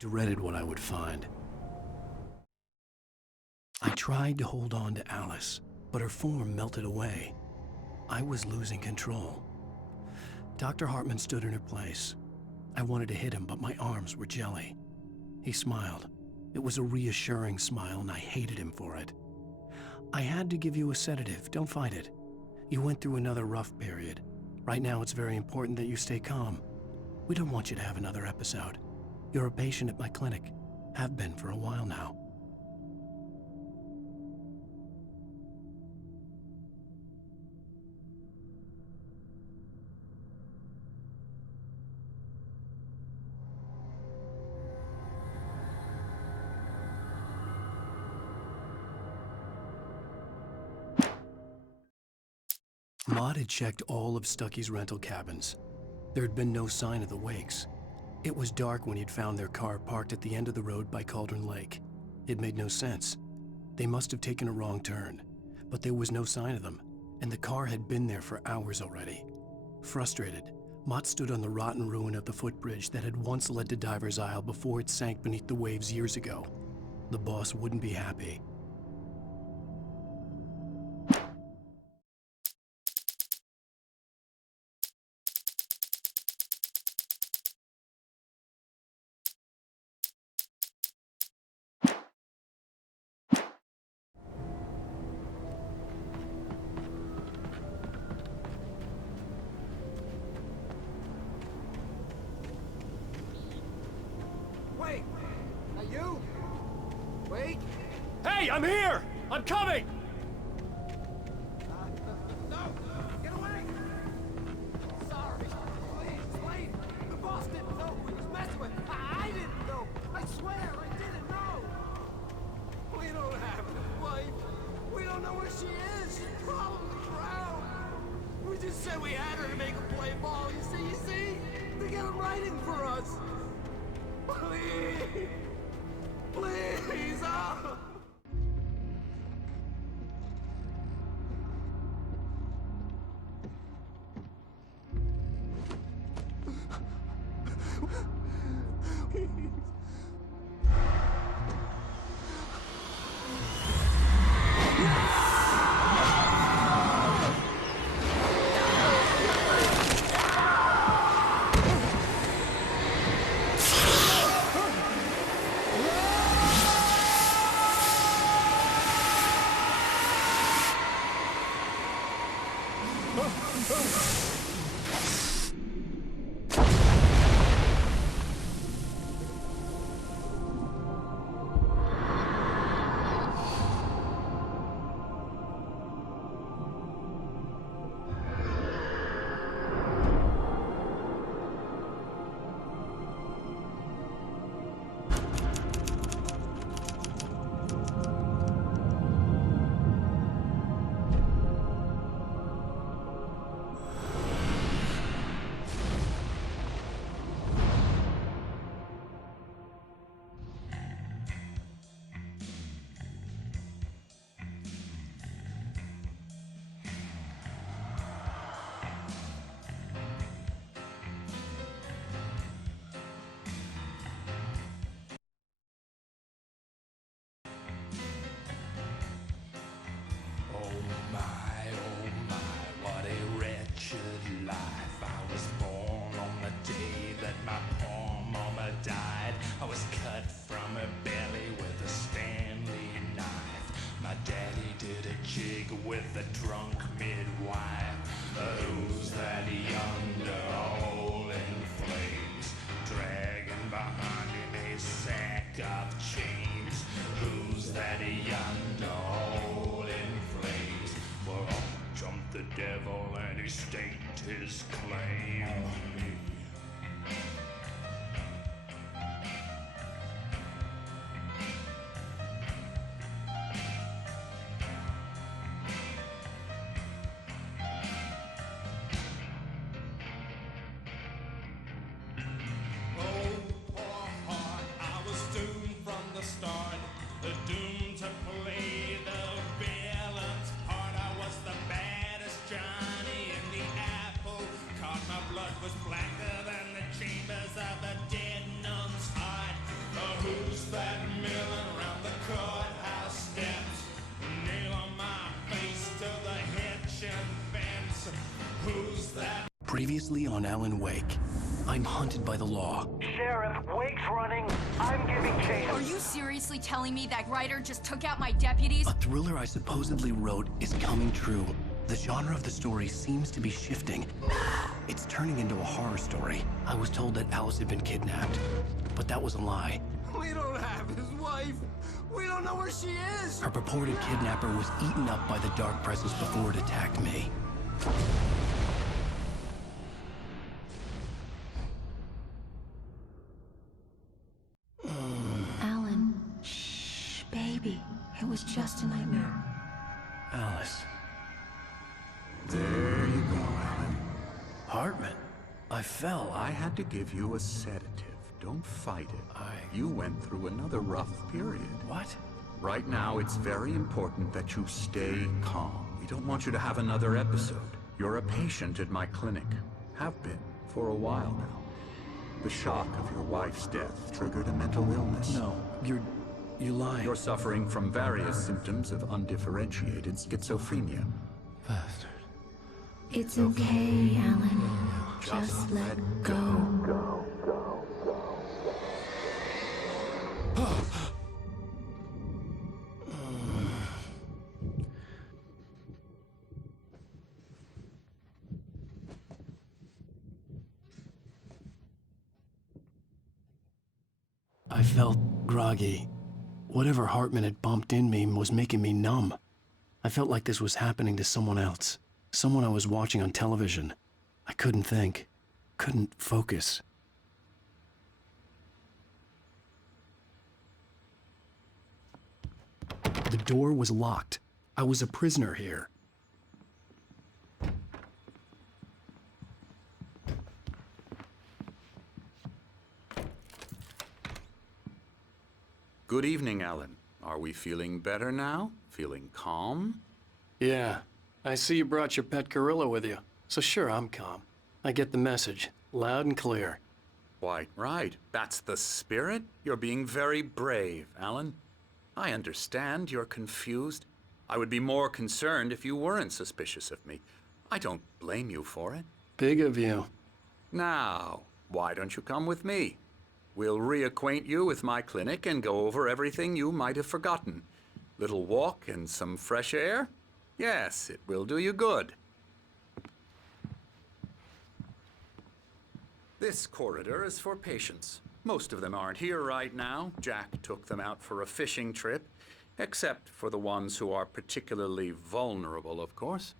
Dreaded what I would find. I tried to hold on to Alice, but her form melted away. I was losing control. Dr. Hartman stood in her place. I wanted to hit him, but my arms were jelly. He smiled. It was a reassuring smile, and I hated him for it. I had to give you a sedative. Don't fight it. You went through another rough period. Right now, it's very important that you stay calm. We don't want you to have another episode. You're a patient at my clinic. Have been for a while now. Maud had checked all of Stucky's rental cabins. There had been no sign of the Wakes. It was dark when he'd found their car parked at the end of the road by Cauldron Lake. It made no sense. They must have taken a wrong turn, but there was no sign of them, and the car had been there for hours already. Frustrated, Mott stood on the rotten ruin of the footbridge that had once led to Diver's Isle before it sank beneath the waves years ago. The boss wouldn't be happy. Wait! Are you? Wait! Hey, I'm here! I'm coming! No! Get away! Sorry. Please, wait! The boss didn't know who he was messing with. I didn't know. I swear, I didn't know. We don't have a wife. We don't know where she is. She's probably drowned. We just said we had her to make her play ball. You see? They got him writing for us. Please! Please! Oh. With a drunk midwife, who's that yonder hole in flames, dragging behind him a sack of chains? Who's that yonder hole in flames? Well, up jumped the devil and he staked his claim. Was black Previously on Alan Wake, I'm hunted by the law. Sheriff, Wake's running. I'm giving chase. Are you seriously telling me that writer just took out my deputies? A thriller I supposedly wrote is coming true. The genre of the story seems to be shifting. It's turning into a horror story. I was told that Alice had been kidnapped, but that was a lie. We don't have his wife. We don't know where she is. Her purported kidnapper was eaten up by the dark presence before it attacked me. Alan, shh, baby. It was just a nightmare. Alice. There you go, Alan. Hartman. I fell. I had to give you a sedative. Don't fight it. You went through another rough period. What? Right now, it's very important that you stay calm. We don't want you to have another episode. You're a patient at my clinic. Have been for a while now. The shock of your wife's death triggered a mental illness. No, you're lying. You're suffering from various symptoms of undifferentiated schizophrenia. Bastard. It's okay, Alan. Just let go. I felt groggy. Whatever Hartman had bumped in me was making me numb. I felt like this was happening to someone else. Someone I was watching on television. I couldn't think. Couldn't focus. The door was locked. I was a prisoner here. Good evening, Alan. Are we feeling better now? Feeling calm? Yeah, I see you brought your pet gorilla with you. So sure, I'm calm. I get the message, loud and clear. Quite right. That's the spirit. You're being very brave, Alan. I understand you're confused. I would be more concerned if you weren't suspicious of me. I don't blame you for it. Big of you. Now, why don't you come with me? We'll reacquaint you with my clinic and go over everything you might have forgotten. Little walk and some fresh air? Yes, it will do you good. This corridor is for patients. Most of them aren't here right now. Jack took them out for a fishing trip, except for the ones who are particularly vulnerable, of course.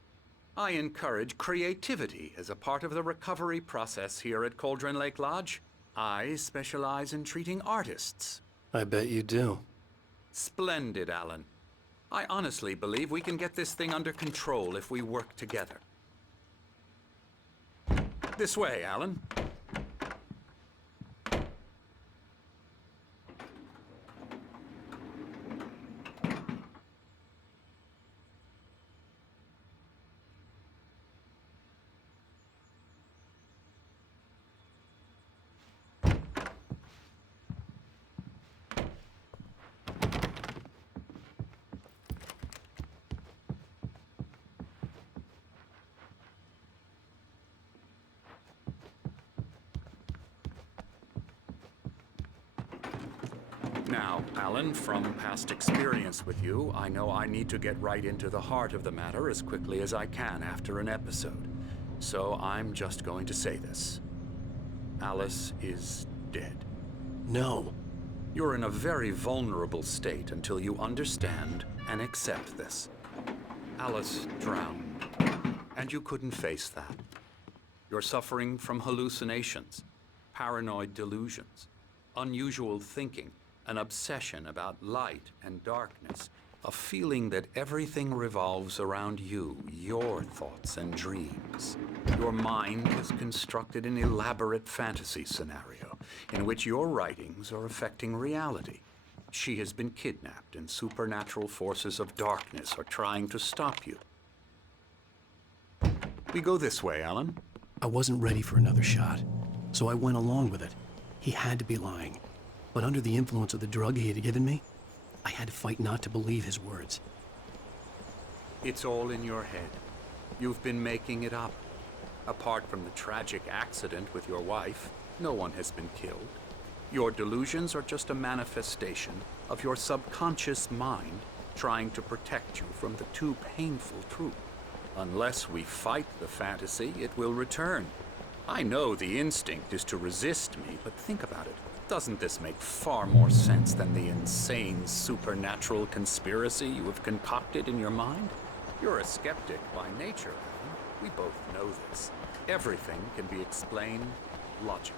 I encourage creativity as a part of the recovery process here at Cauldron Lake Lodge. I specialize in treating artists. I bet you do. Splendid, Alan. I honestly believe we can get this thing under control if we work together. This way, Alan. Now, Alan, from past experience with you, I know I need to get right into the heart of the matter as quickly as I can after an episode. So I'm just going to say this. Alice is dead. No. You're in a very vulnerable state until you understand and accept this. Alice drowned, and you couldn't face that. You're suffering from hallucinations, paranoid delusions, unusual thinking, an obsession about light and darkness, a feeling that everything revolves around you, your thoughts and dreams. Your mind has constructed an elaborate fantasy scenario in which your writings are affecting reality. She has been kidnapped and supernatural forces of darkness are trying to stop you. We go this way, Alan. I wasn't ready for another shot, so I went along with it. He had to be lying. But under the influence of the drug he had given me, I had to fight not to believe his words. It's all in your head. You've been making it up. Apart from the tragic accident with your wife, no one has been killed. Your delusions are just a manifestation of your subconscious mind trying to protect you from the too painful truth. Unless we fight the fantasy, it will return. I know the instinct is to resist me, but think about it. Doesn't this make far more sense than the insane supernatural conspiracy you have concocted in your mind? You're a skeptic by nature, Alan. We both know this. Everything can be explained logically.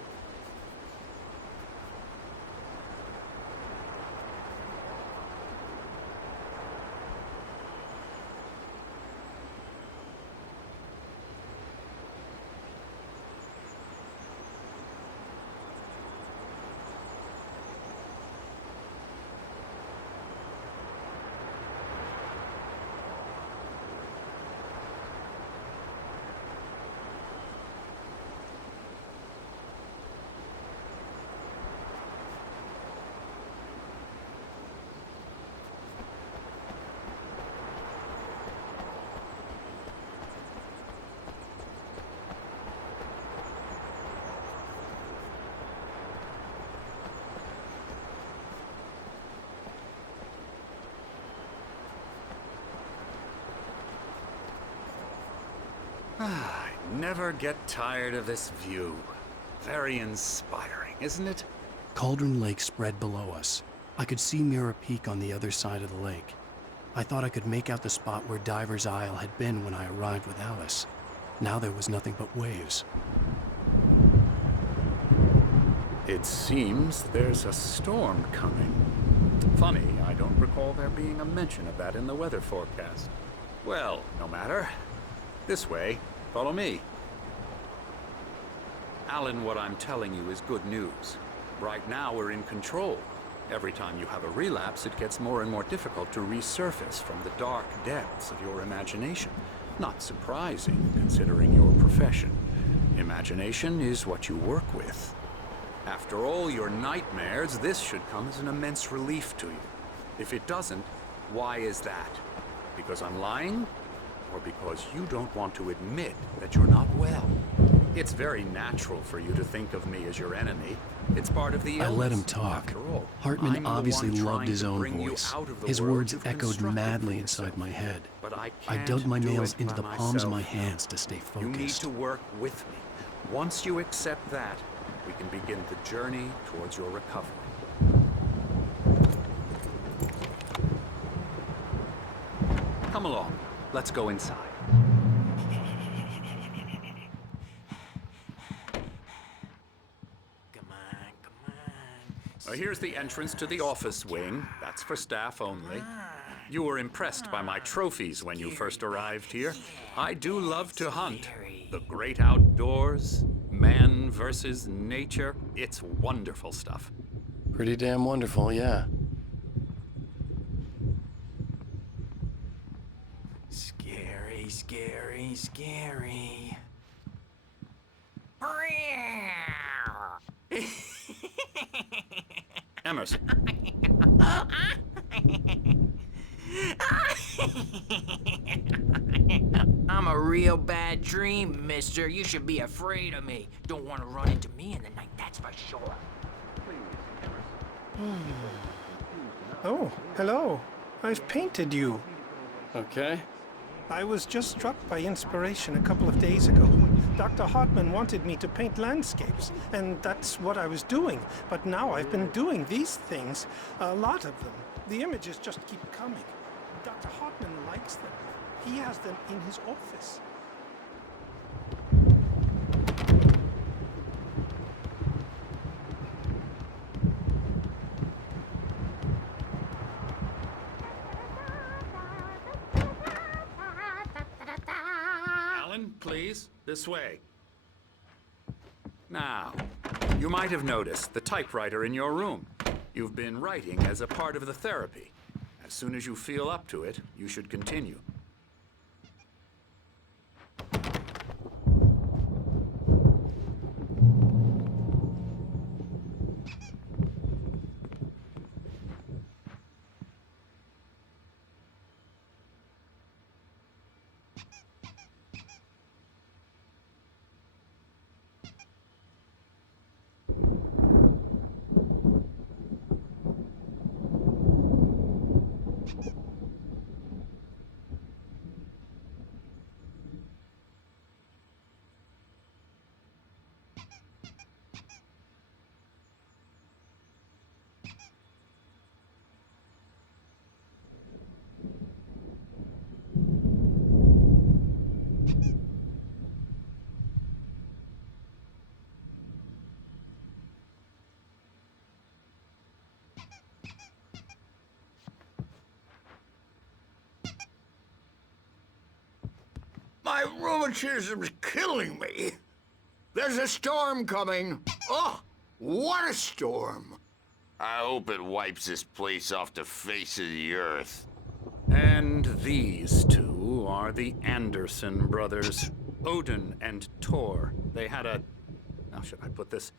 I never get tired of this view. Very inspiring, isn't it? Cauldron Lake spread below us. I could see Mirror Peak on the other side of the lake. I thought I could make out the spot where Diver's Isle had been when I arrived with Alice. Now there was nothing but waves. It seems there's a storm coming. Funny, I don't recall there being a mention of that in the weather forecast. Well, no matter. This way. Follow me. Alan, what I'm telling you is good news. Right now, we're in control. Every time you have a relapse, it gets more and more difficult to resurface from the dark depths of your imagination. Not surprising, considering your profession. Imagination is what you work with. After all your nightmares, this should come as an immense relief to you. If it doesn't, why is that? Because I'm lying? Or because you don't want to admit that you're not well? It's very natural for you to think of me as your enemy. It's part of the illness. I let him talk. After all, Hartman I'm the obviously one loved trying his to own bring you voice. out of the His world words you've echoed constructed madly for inside yourself. my head. But I I can't dug my do nails it into by the palms of my myself. hands to stay You need focused. to work with me. Once you accept that, we can begin the journey towards your recovery. Come along. Let's go inside. Here's the entrance to the office wing. That's for staff only. You were impressed by my trophies when you first arrived here. I do love to hunt. The great outdoors, man versus nature. It's wonderful stuff. Pretty damn wonderful, yeah. Scary, scary, scary. Emerson. I'm a real bad dream, mister. You should be afraid of me. Don't want to run into me in the night, that's for sure. Oh, hello. I've painted you. Okay. I was just struck by inspiration a couple of days ago. Dr. Hartman wanted me to paint landscapes, and that's what I was doing. But now I've been doing these things, a lot of them. The images just keep coming. Dr. Hartman likes them. He has them in his office. Alan, please, this way. Now, you might have noticed the typewriter in your room. You've been writing as a part of the therapy. As soon as you feel up to it, you should continue. My rheumatism's killing me. There's a storm coming. Oh, what a storm. I hope it wipes this place off the face of the earth. And these two are the Anderson brothers, Odin and Thor. They had how should I put this?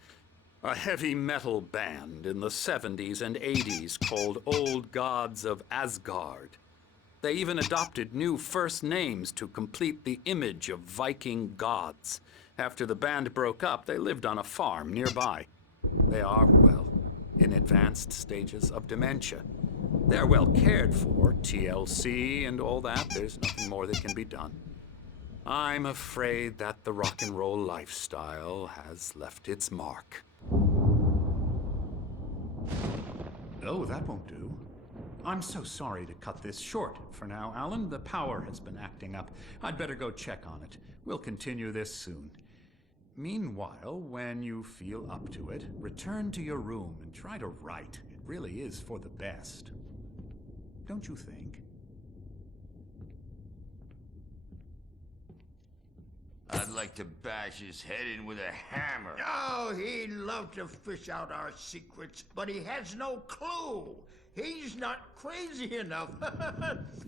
A heavy metal band in the 70s and 80s called Old Gods of Asgard. They even adopted new first names to complete the image of Viking gods. After the band broke up, they lived on a farm nearby. They are, well, in advanced stages of dementia. They're well cared for, TLC and all that. There's nothing more that can be done. I'm afraid that the rock and roll lifestyle has left its mark. Oh, that won't do. I'm so sorry to cut this short for now, Alan. The power has been acting up. I'd better go check on it. We'll continue this soon. Meanwhile, when you feel up to it, return to your room and try to write. It really is for the best. Don't you think? I'd like to bash his head in with a hammer. Oh, he'd love to fish out our secrets, but he has no clue. He's not crazy enough.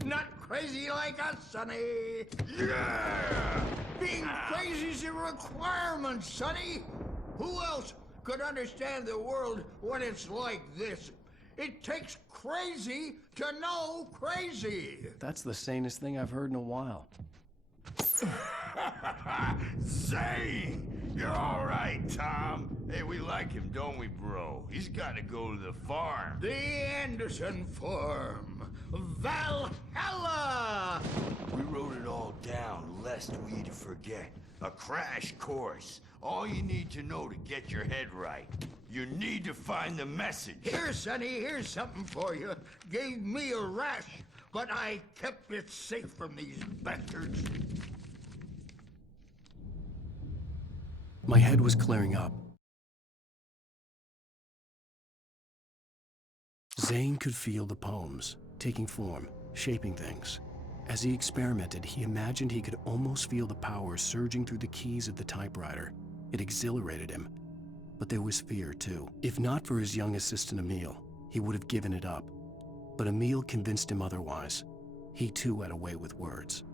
Not crazy like us, Sonny. Yeah! Being crazy's a requirement, Sonny. Who else could understand the world when it's like this? It takes crazy to know crazy. That's the sanest thing I've heard in a while. Zane! You're all right, Tom. Hey, we like him, don't we, bro? He's got to go to the farm. The Anderson Farm. Valhalla! We wrote it all down, lest we forget. A crash course. All you need to know to get your head right. You need to find the message. Here, Sonny, here's something for you. Gave me a rash, but I kept it safe from these bastards. My head was clearing up. Zane could feel the poems, taking form, shaping things. As he experimented, he imagined he could almost feel the power surging through the keys of the typewriter. It exhilarated him. But there was fear, too. If not for his young assistant Emil, he would have given it up. But Emil convinced him otherwise. He too had a way with words.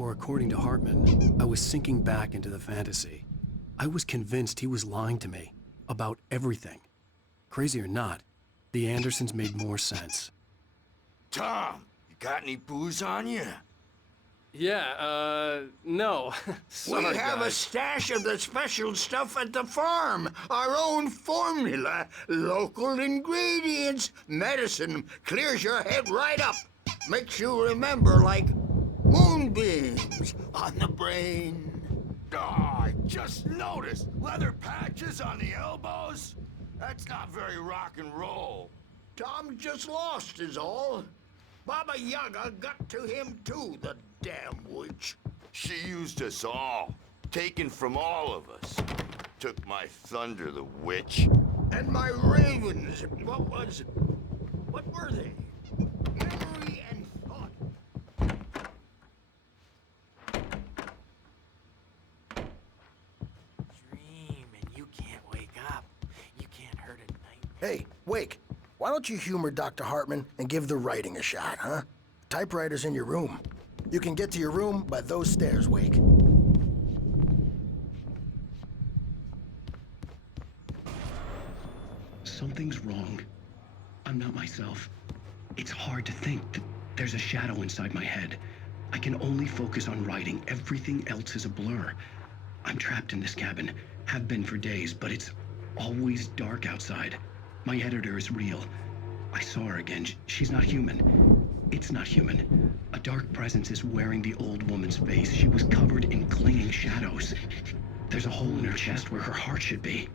Or according to Hartman, I was sinking back into the fantasy. I was convinced he was lying to me about everything. Crazy or not, the Andersons made more sense. Tom, you got any booze on you? Yeah, no. Sorry, We have a guys. stash of the special stuff at the farm. Our own formula. Local ingredients. Medicine clears your head right up. Makes you remember like moonbeams on the brain. Oh, I just noticed. Leather patches on the elbows? That's not very rock and roll. Tom just lost is all. Baba Yaga got to him too, the damn witch. She used us all. Taken from all of us. Took my thunder, the witch. And my ravens. What were they? Memory and thought. Dream and you can't wake up. You can't hurt at night. Hey, Wake, why don't you humor Dr. Hartman and give the writing a shot, huh? Typewriter's in your room. You can get to your room by those stairs, Wake. Something's wrong. I'm not myself. It's hard to think that there's a shadow inside my head. I can only focus on writing. Everything else is a blur. I'm trapped in this cabin. Have been for days, but it's always dark outside. My editor is real. I saw her again. She's not human. It's not human. A dark presence is wearing the old woman's face. She was covered in clinging shadows. There's a hole in her chest where her heart should be.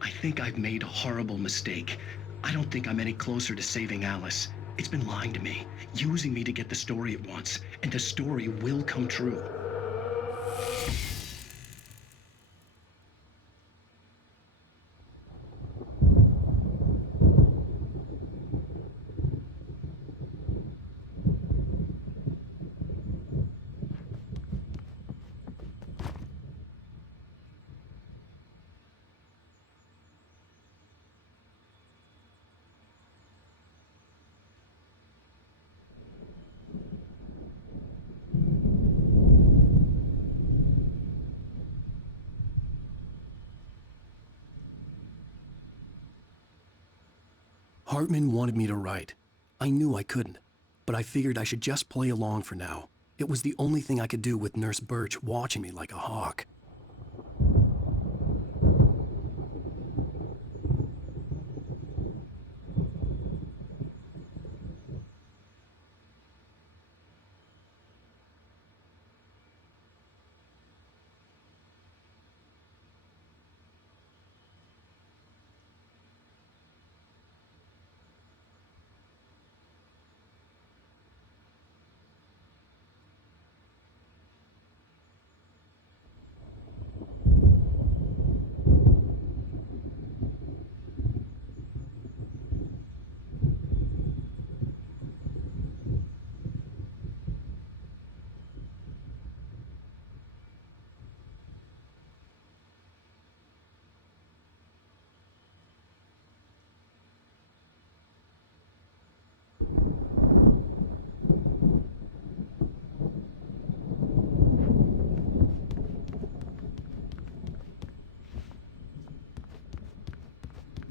I think I've made a horrible mistake. I don't think I'm any closer to saving Alice. It's been lying to me, using me to get the story it wants, and the story will come true. Hartman wanted me to write. I knew I couldn't, but I figured I should just play along for now. It was the only thing I could do with Nurse Birch watching me like a hawk.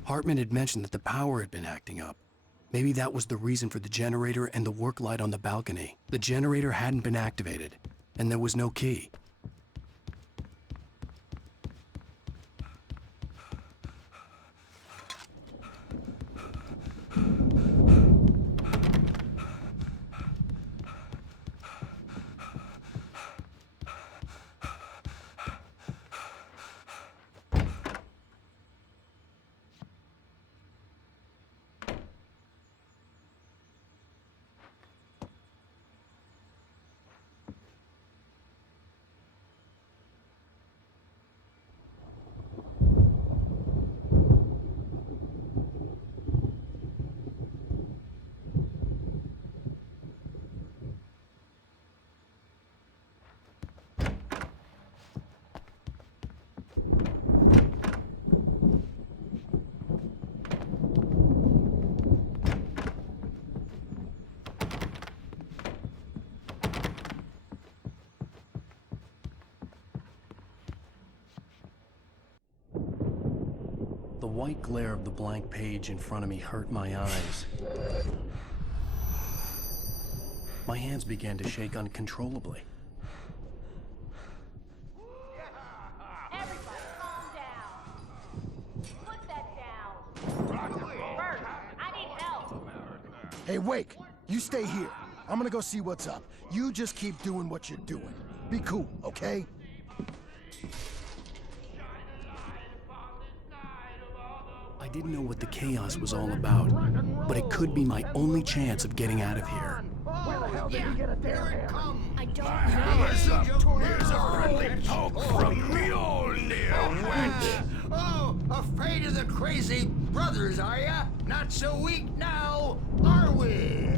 Hartman had mentioned that the power had been acting up. Maybe that was the reason for the generator and the work light on the balcony. The generator hadn't been activated, and there was no key. The white glare of the blank page in front of me hurt my eyes. My hands began to shake uncontrollably. Everybody, calm down. Put that down. Bert, I need help. Hey, Wake, you stay here. I'm gonna go see what's up. You just keep doing what you're doing. Be cool, okay? I didn't know what the chaos was all about, but it could be my only chance of getting out of here. Where the hell did he get a damn hammer? I don't My hammer's up. Here's a friendly poke from Mjolnir, wench. Oh, afraid of the crazy brothers, are ya? Not so weak now, are we?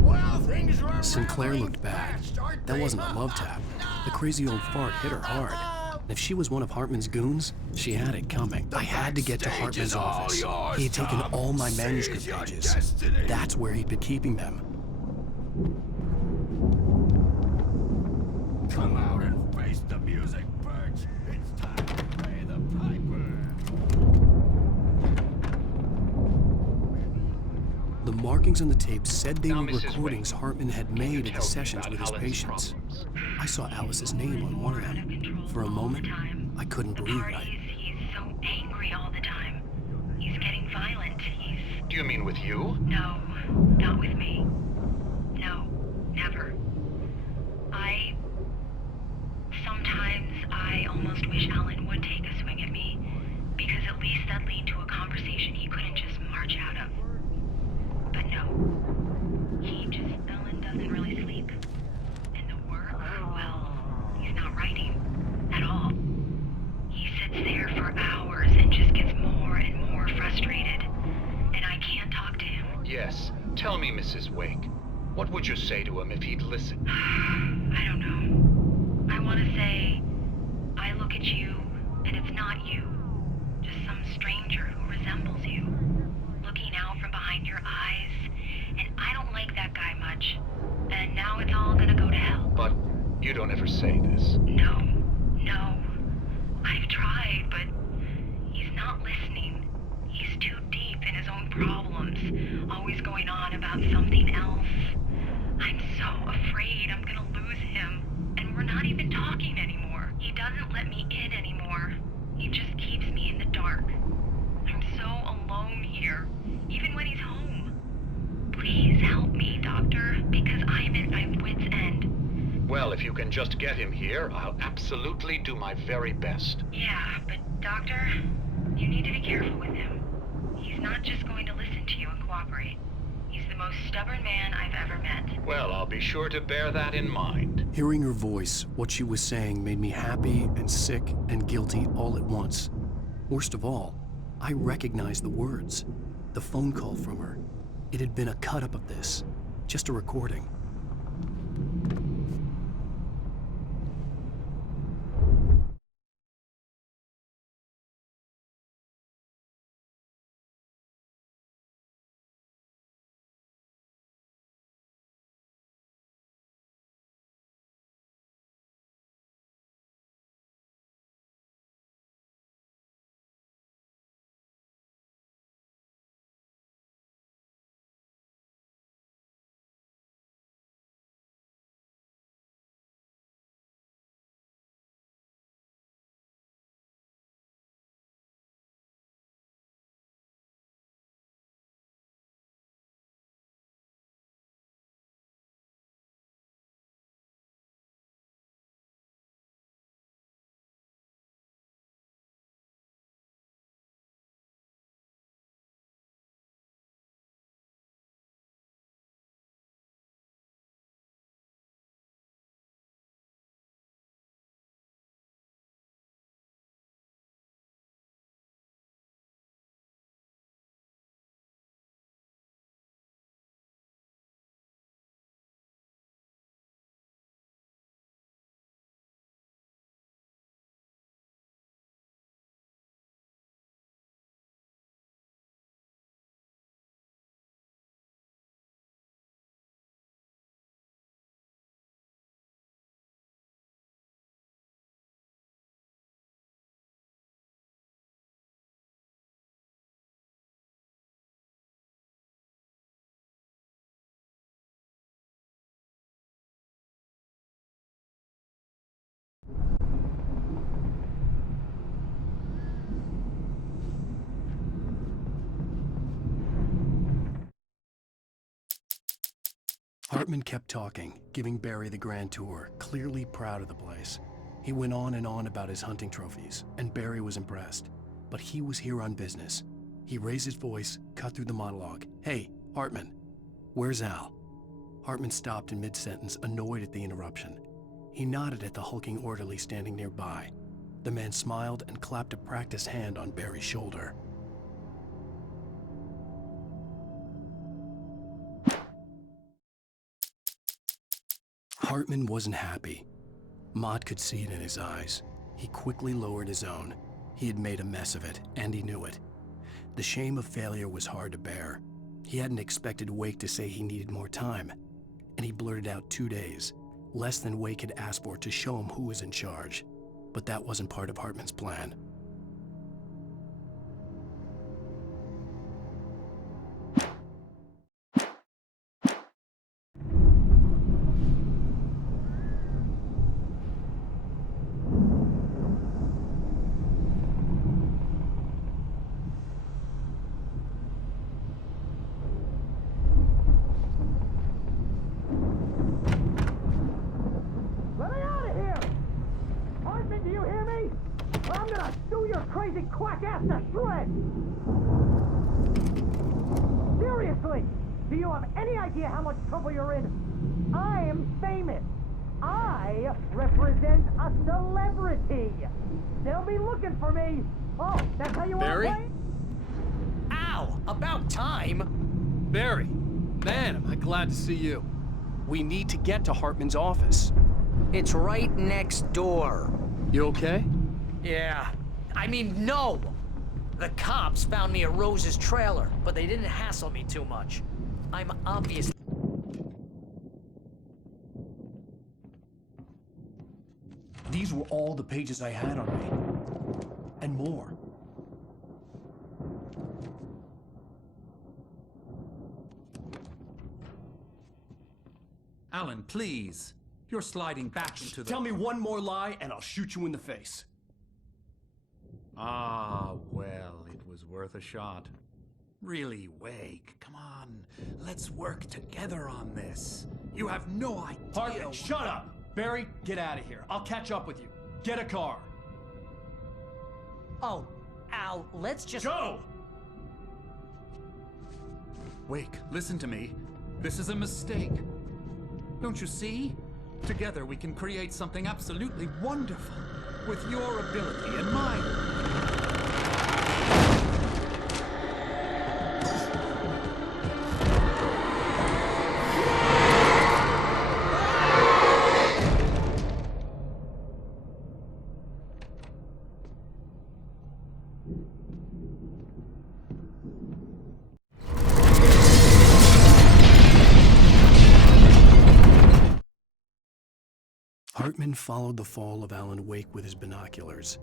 Well, things are Sinclair unraveling looked bad. fast, aren't That they? wasn't a love tap. The crazy old fart hit her hard. And if she was one of Hartman's goons, she had it coming. I had to get to backstage is Hartman's all office. yours, He had taken Tom. all my Seize manuscript your pages. destiny. That's where he'd been keeping them. Come out and face the music, Birch. It's time to pay the piper. The markings on the tape said they Now, were Mrs. recordings Wade, Hartman had can you made at tell the me sessions about with his Alan's patients. problems? I saw Alice's name on one of them. For a moment, I couldn't breathe right. He's so angry all the time. He's getting violent. Do you mean with you? No, not with me. No, never. Sometimes I almost wish Alan would take a swing at me, because at least that'd lead to a conversation he couldn't just march out of. But no. Alan doesn't really sleep. And the work, well, he's not writing at all. He sits there for hours and just gets more and more frustrated. And I can't talk to him. Yes. Tell me, Mrs. Wake. What would you say to him if he'd listen? I don't know. I want to say, I look at you, and it's not you. Just some stranger who resembles you. Looking out from behind your eyes. And I don't like that guy much. And now it's all gonna go to hell. But you don't ever say this. No. I've tried, but he's not listening. He's too deep in his own problems, always going on about something else. I'm so afraid I'm gonna lose him. And we're not even talking anymore. He doesn't let me in anymore. He just keeps me in the dark. I'm so alone here, even when he's home. Please help me, Doctor, because I'm at my wit's end. Well, if you can just get him here, I'll absolutely do my very best. Yeah, but Doctor, you need to be careful with him. He's not just going to listen to you and cooperate. He's the most stubborn man I've ever met. Well, I'll be sure to bear that in mind. Hearing her voice, what she was saying made me happy and sick and guilty all at once. Worst of all, I recognized the words. The phone call from her. It had been a cut-up of this. Just a recording. Hartman kept talking, giving Barry the grand tour, clearly proud of the place. He went on and on about his hunting trophies, and Barry was impressed. But he was here on business. He raised his voice, cut through the monologue. "Hey, Hartman, where's Al?" Hartman stopped in mid-sentence, annoyed at the interruption. He nodded at the hulking orderly standing nearby. The man smiled and clapped a practiced hand on Barry's shoulder. Hartman wasn't happy. Mott could see it in his eyes. He quickly lowered his own. He had made a mess of it, and he knew it. The shame of failure was hard to bear. He hadn't expected Wake to say he needed more time, and he blurted out 2 days, less than Wake had asked for to show him who was in charge. But that wasn't part of Hartman's plan. Let me out of here! Hartman, do you hear me? Or I'm gonna chew your crazy quack ass to shreds! Seriously! Do you have any idea how much trouble you're in? I'm famous! I represent a celebrity! They'll be looking for me! Oh, that's how you Barry? want to play? Ow! About time! Barry, man, am I glad to see you. We need to get to Hartman's office. It's right next door. You okay? Yeah. I mean, no! The cops found me at Rose's trailer, but they didn't hassle me too much. I'm obviously... These were all the pages I had on me. And more. Alan, please. You're sliding back into the... Tell me one more lie and I'll shoot you in the face. Ah, well, it was worth a shot. Really, Wake, come on. Let's work together on this. You have no idea... Hartman, shut up! Barry, get out of here. I'll catch up with you. Get a car. Oh, Al, let's just... Go! Wake, listen to me. This is a mistake. Don't you see? Together we can create something absolutely wonderful. With your ability and mine. Hartman followed the fall of Alan Wake with his binoculars.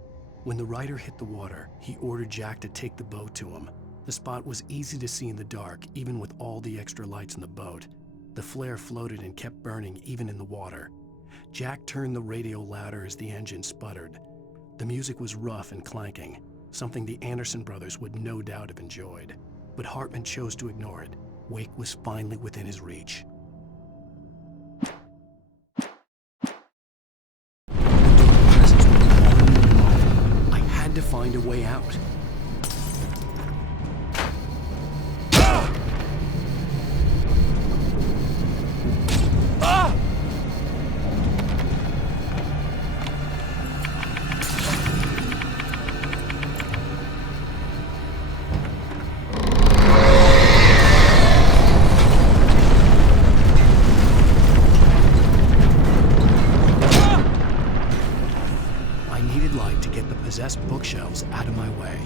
When the rider hit the water, he ordered Jack to take the boat to him. The spot was easy to see in the dark, even with all the extra lights in the boat. The flare floated and kept burning even in the water. Jack turned the radio louder as the engine sputtered. The music was rough and clanking, something the Anderson brothers would no doubt have enjoyed. But Hartman chose to ignore it. Wake was finally within his reach. To find a way out. Possessed bookshelves out of my way.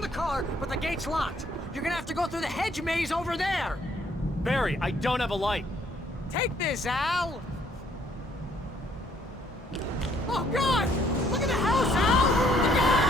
found the car, but the gate's locked. You're gonna have to go through the hedge maze over there. Barry, I don't have a light. Take this, Al! Oh, God! Look at the house, Al! Look out!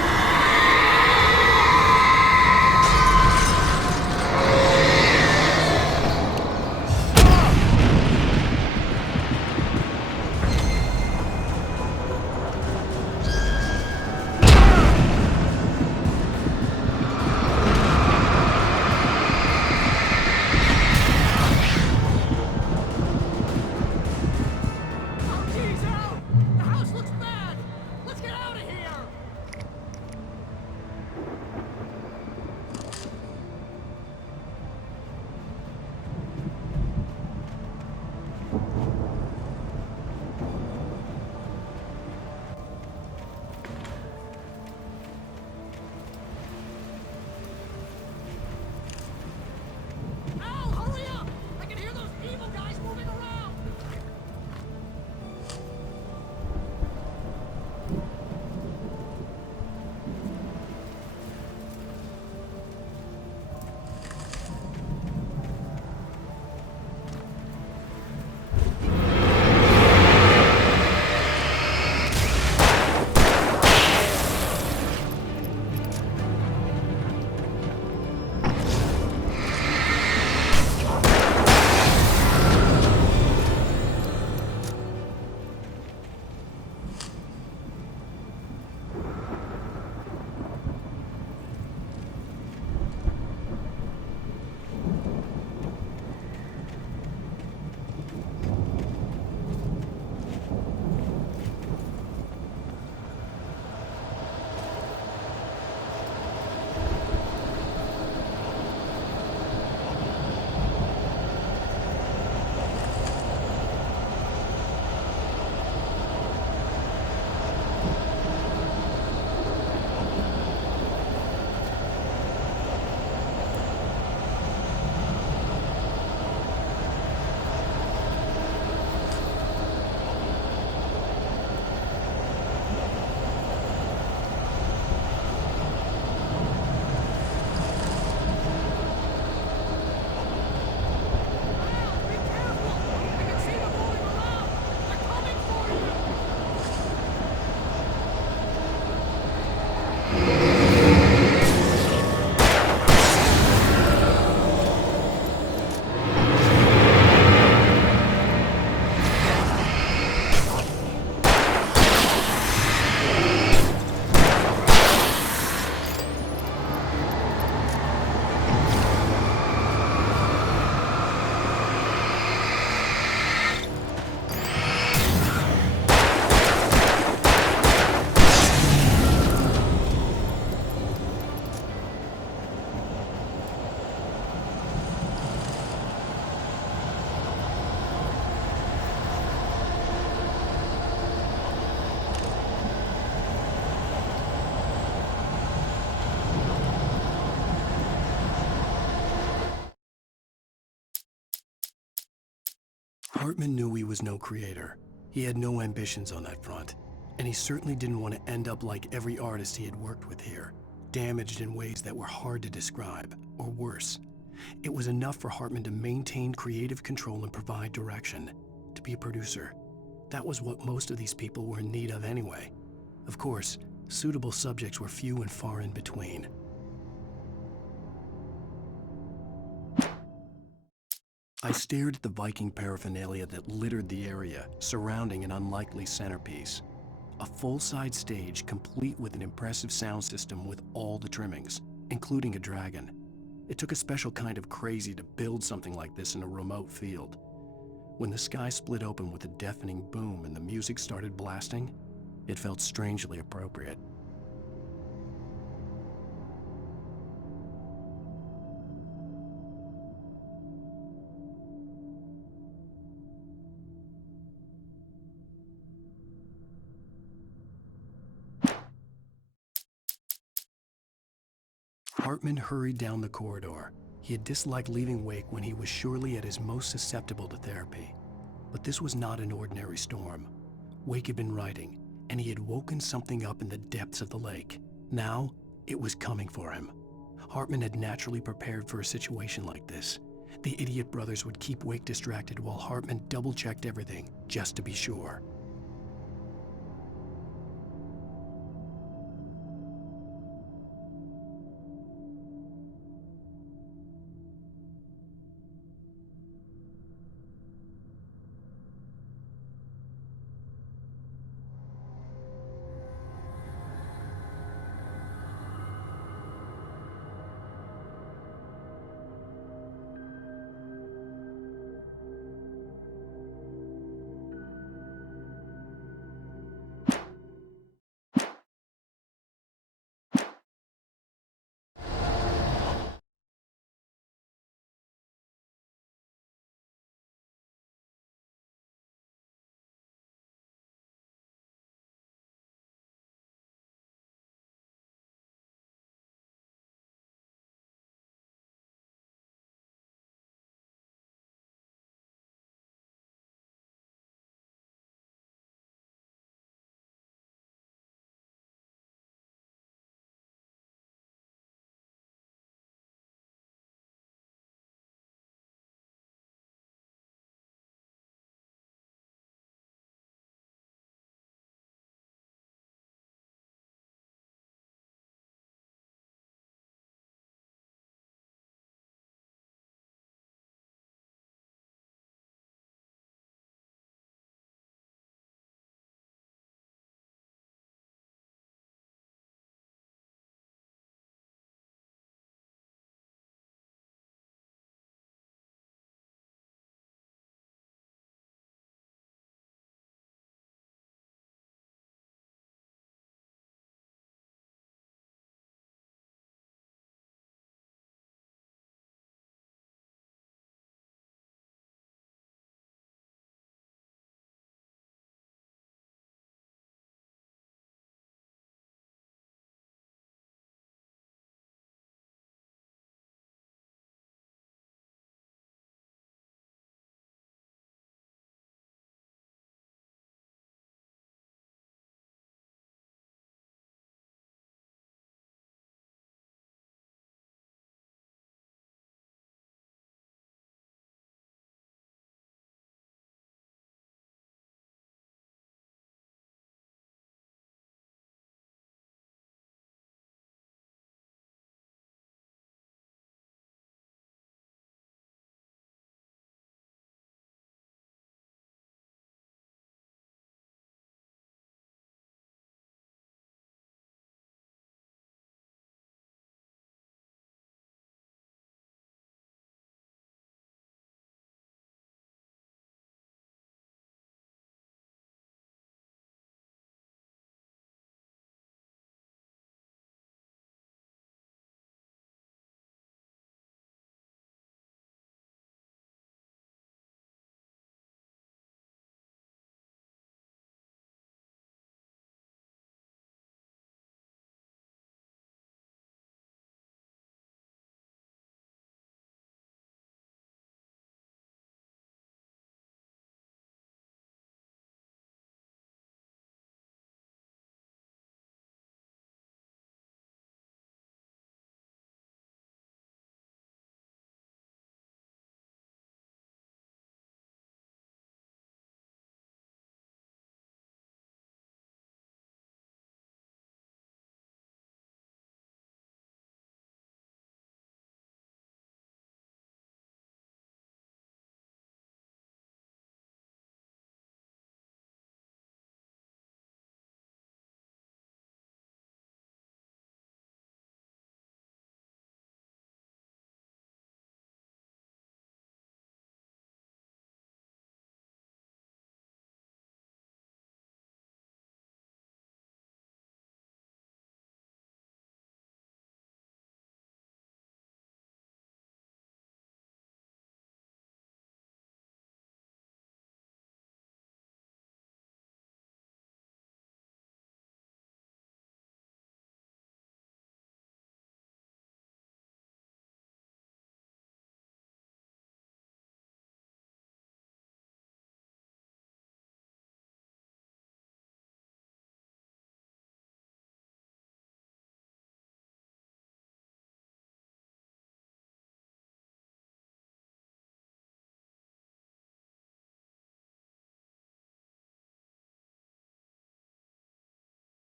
Hartman knew he was no creator. He had no ambitions on that front, and he certainly didn't want to end up like every artist he had worked with here, damaged in ways that were hard to describe, or worse. It was enough for Hartman to maintain creative control and provide direction, to be a producer. That was what most of these people were in need of anyway. Of course, suitable subjects were few and far in between. I stared at the Viking paraphernalia that littered the area, surrounding an unlikely centerpiece. A full-size stage complete with an impressive sound system with all the trimmings, including a dragon. It took a special kind of crazy to build something like this in a remote field. When the sky split open with a deafening boom and the music started blasting, it felt strangely appropriate. Hartman hurried down the corridor. He had disliked leaving Wake when he was surely at his most susceptible to therapy. But this was not an ordinary storm. Wake had been writing, and he had woken something up in the depths of the lake. Now, it was coming for him. Hartman had naturally prepared for a situation like this. The idiot brothers would keep Wake distracted while Hartman double-checked everything, just to be sure.